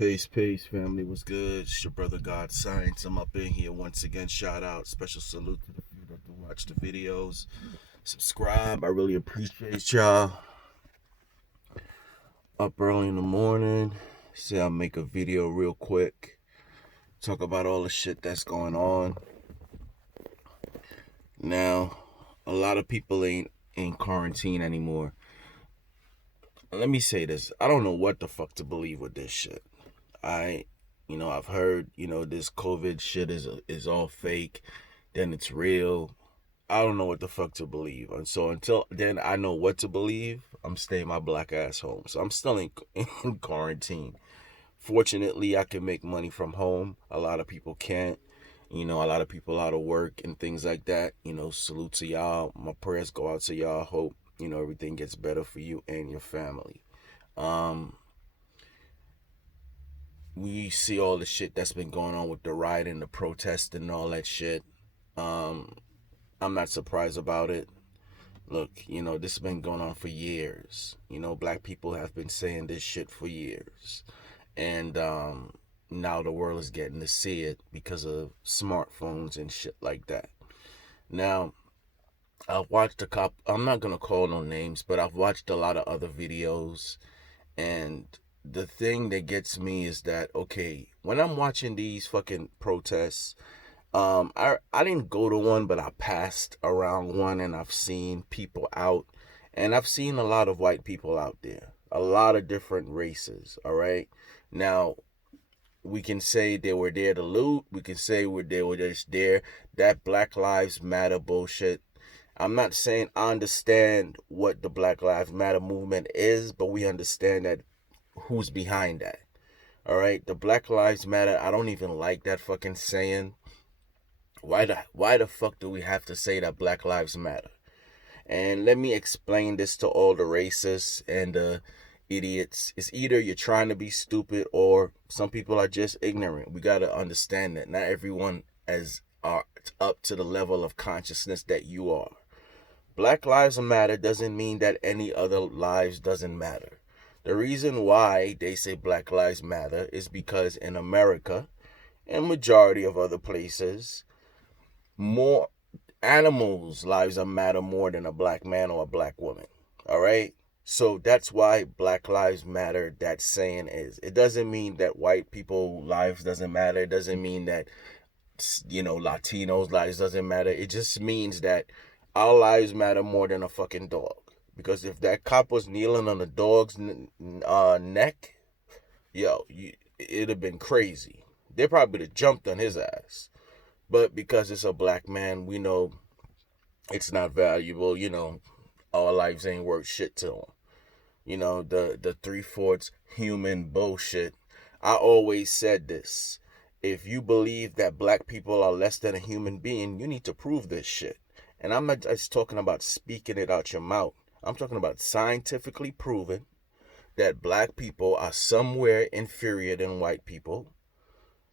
Peace, family. What's good? It's your brother God Science. I'm up in here once again. Shout out, special salute to the few that do watch the videos. Subscribe. I really appreciate y'all. Up early in the morning. Say I'll make a video real quick. Talk about all the shit that's going on. Now, a lot of people ain't in quarantine anymore. Let me say this. I don't know what the fuck to believe with this shit. I've heard, this COVID shit is all fake, then it's real. I don't know what the fuck to believe. And so until then I know what to believe, I'm staying my black ass home. So I'm still in quarantine. Fortunately, I can make money from home. A lot of people can't. A lot of people out of work and things like that. Salute to y'all. My prayers go out to y'all. Hope, everything gets better for you and your family. Um, we see all the shit that's been going on with the riot and the protest and all that shit. Um, I'm not surprised about it. Look, this has been going on for years. Black people have been saying this shit for years. And now the world is getting to see it because of smartphones and shit like that. Now, I've watched I'm not going to call no names, but I've watched a lot of other videos. And the thing that gets me is that, okay, when I'm watching these fucking protests, I didn't go to one, but I passed around one and I've seen people out, and I've seen a lot of white people out there, a lot of different races. All right, now we can say they were there to loot. We can say they were just there. That Black Lives Matter bullshit. I'm not saying I understand what the Black Lives Matter movement is, but we understand that who's behind that. All right, the Black Lives Matter. I don't even like that fucking saying. Why the fuck do we have to say that Black Lives Matter? And let me explain this to all the racists and the idiots. It's either you're trying to be stupid or some people are just ignorant. We gotta understand that not everyone is up to the level of consciousness that you are. Black Lives Matter doesn't mean that any other lives doesn't matter. The reason why they say Black Lives Matter is because in America and majority of other places, more animals' lives matter more than a black man or a black woman. All right? So that's why Black Lives Matter, that saying is. It doesn't mean that white people lives doesn't matter. It doesn't mean that Latinos lives doesn't matter. It just means that our lives matter more than a fucking dog. Because if that cop was kneeling on the dog's neck, it'd have been crazy. They probably would have jumped on his ass. But because it's a black man, we know it's not valuable. Our lives ain't worth shit to him. The three-fourths human bullshit. I always said this. If you believe that black people are less than a human being, you need to prove this shit. And I'm not just talking about speaking it out your mouth. I'm talking about scientifically proven that black people are somewhere inferior than white people.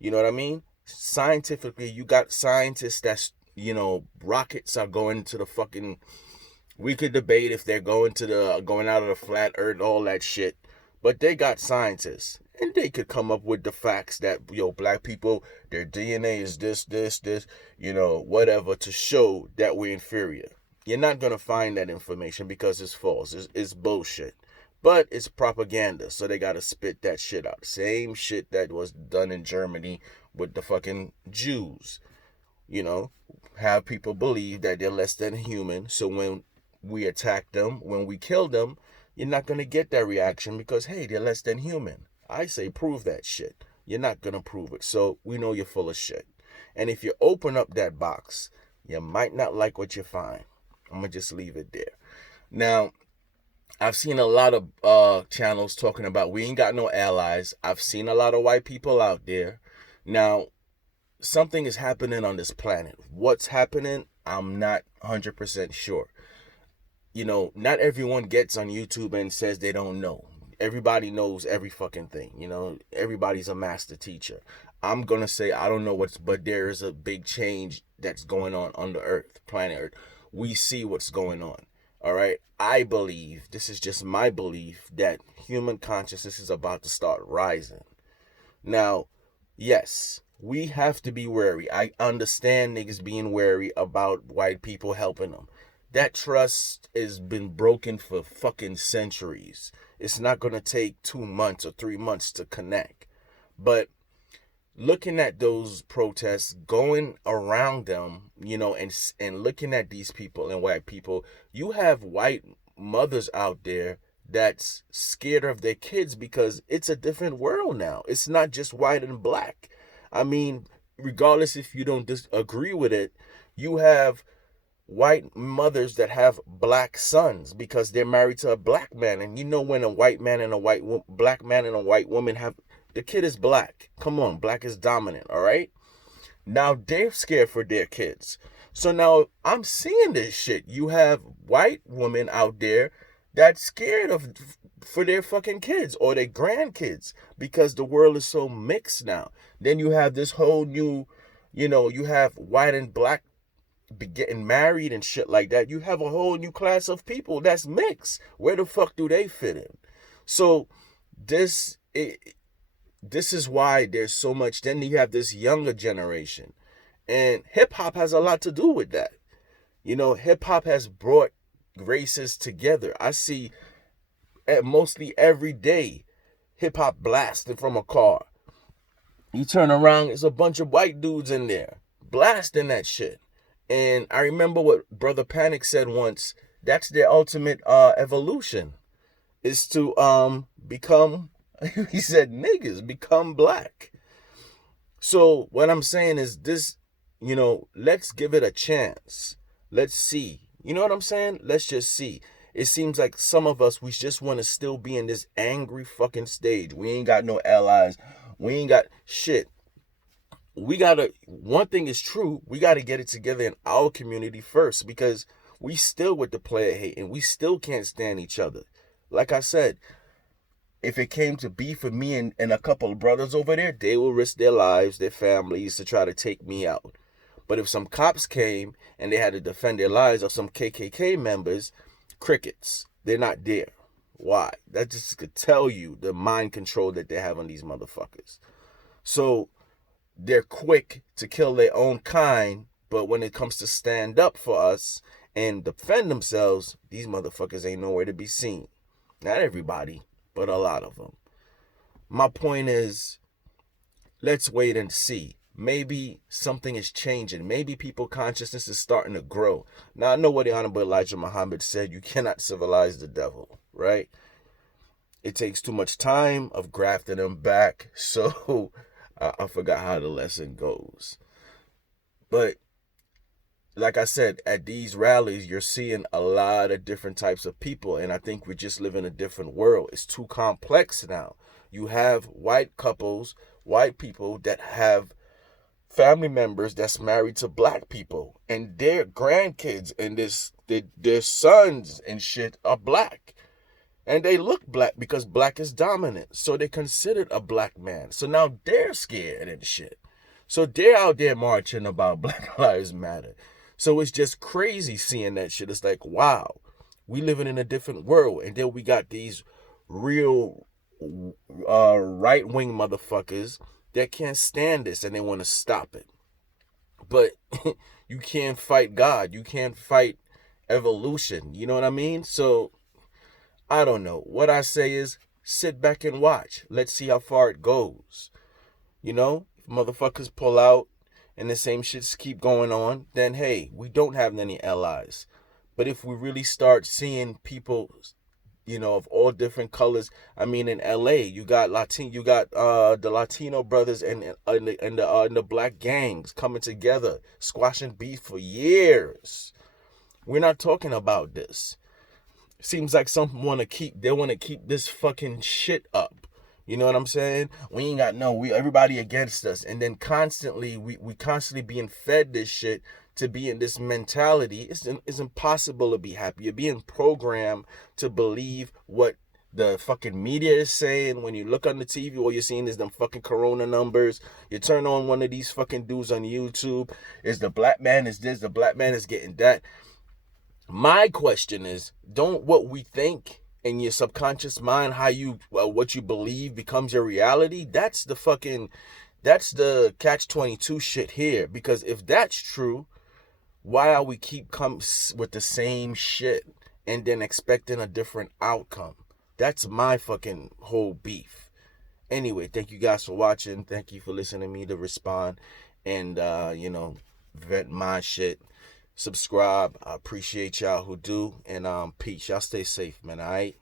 You know what I mean? Scientifically, you got scientists that's, rockets are going to the fucking, we could debate if they're going out of the flat earth, all that shit, but they got scientists and they could come up with the facts that, black people, their DNA is this, whatever, to show that we're inferior. You're not going to find that information because it's false. It's bullshit. But it's propaganda, so they gotta spit that shit out. Same shit that was done in Germany with the fucking Jews. Have people believe that they're less than human, so when we attack them, when we kill them, you're not gonna get that reaction because, hey, they're less than human. I say prove that shit. You're not gonna prove it, so we know you're full of shit. And if you open up that box, you might not like what you find. I'm gonna just leave it there. Now, I've seen a lot of channels talking about we ain't got no allies. I've seen a lot of white people out there. Now, something is happening on this planet. What's happening? I'm not 100% sure. Not everyone gets on YouTube and says they don't know. Everybody knows every fucking thing. Everybody's a master teacher. I'm going to say I don't know but there is a big change that's going on the earth, planet Earth. We see what's going on. All right. I believe, this is just my belief, that human consciousness is about to start rising. Now, yes, we have to be wary. I understand niggas being wary about white people helping them. That trust has been broken for fucking centuries. It's not going to take 2 months or 3 months to connect. But looking at those protests, going around them, and looking at these people and white people, you have white mothers out there that's scared of their kids because it's a different world now. It's not just white and black. I mean, regardless if you don't disagree with it, you have white mothers that have black sons because they're married to a black man. And when a white man and black man and a white woman have, the kid is black. Come on, black is dominant, all right? Now they're scared for their kids. So now I'm seeing this shit. You have white women out there that's scared for their fucking kids or their grandkids because the world is so mixed now. Then you have this whole new, you have white and black getting married and shit like that. You have a whole new class of people that's mixed. Where the fuck do they fit in? So this is why there's so much. Then you have this younger generation, and hip hop has a lot to do with that. Hip hop has brought races together. I see mostly every day hip hop blasting from a car. You turn around, it's a bunch of white dudes in there blasting that shit. And I remember what Brother Panic said once. That's their ultimate evolution, is to become. He said, niggas become black. So what I'm saying is this, let's give it a chance. Let's see. You know what I'm saying? Let's just see. It seems like some of us, we just want to still be in this angry fucking stage. We ain't got no allies. We ain't got shit. One thing is true, we gotta get it together in our community first, because we still with the player hate and we still can't stand each other. Like I said, if it came to beef for me and a couple of brothers over there, they will risk their lives, their families to try to take me out. But if some cops came and they had to defend their lives, or some KKK members, crickets. They're not there. Why? That just could tell you the mind control that they have on these motherfuckers. So they're quick to kill their own kind, but when it comes to stand up for us and defend themselves, these motherfuckers ain't nowhere to be seen. Not everybody, but a lot of them. My point is, let's wait and see. Maybe something is changing. Maybe people's consciousness is starting to grow. Now, I know what the Honorable Elijah Muhammad said, you cannot civilize the devil, right? It takes too much time of grafting them back. So I forgot how the lesson goes. But like I said, at these rallies, you're seeing a lot of different types of people. And I think we just live in a different world. It's too complex now. You have white couples, white people that have family members that's married to black people, and their grandkids and their sons and shit are black. And they look black because black is dominant. So they're considered a black man. So now they're scared and shit. So they're out there marching about Black Lives Matter. So it's just crazy seeing that shit. It's like, wow, we living in a different world. And then we got these real right-wing motherfuckers that can't stand this and they want to stop it. But you can't fight God. You can't fight evolution. You know what I mean? So I don't know. What I say is sit back and watch. Let's see how far it goes. If motherfuckers pull out and the same shits keep going on, then hey, we don't have any allies. But if we really start seeing people, of all different colors, I mean, in LA, you got the Latino brothers and the black gangs coming together, squashing beef for years. We're not talking about this. Seems like some want to keep this fucking shit up. You know what I'm saying? We ain't got everybody against us. And then constantly, we constantly being fed this shit to be in this mentality. It's impossible to be happy. You're being programmed to believe what the fucking media is saying. When you look on the TV, all you're seeing is them fucking corona numbers. You turn on one of these fucking dudes on YouTube. Is the black man is this, the black man is getting that. My question is, don't what we think in your subconscious mind, how you what you believe becomes your reality. That's the catch-22 shit here. Because if that's true, why are we keep come with the same shit and then expecting a different outcome? That's my fucking whole beef. Anyway, thank you guys for watching. Thank you for listening to me to respond and vent my shit. Subscribe. I appreciate y'all who do. And peace. Y'all stay safe, man. All right.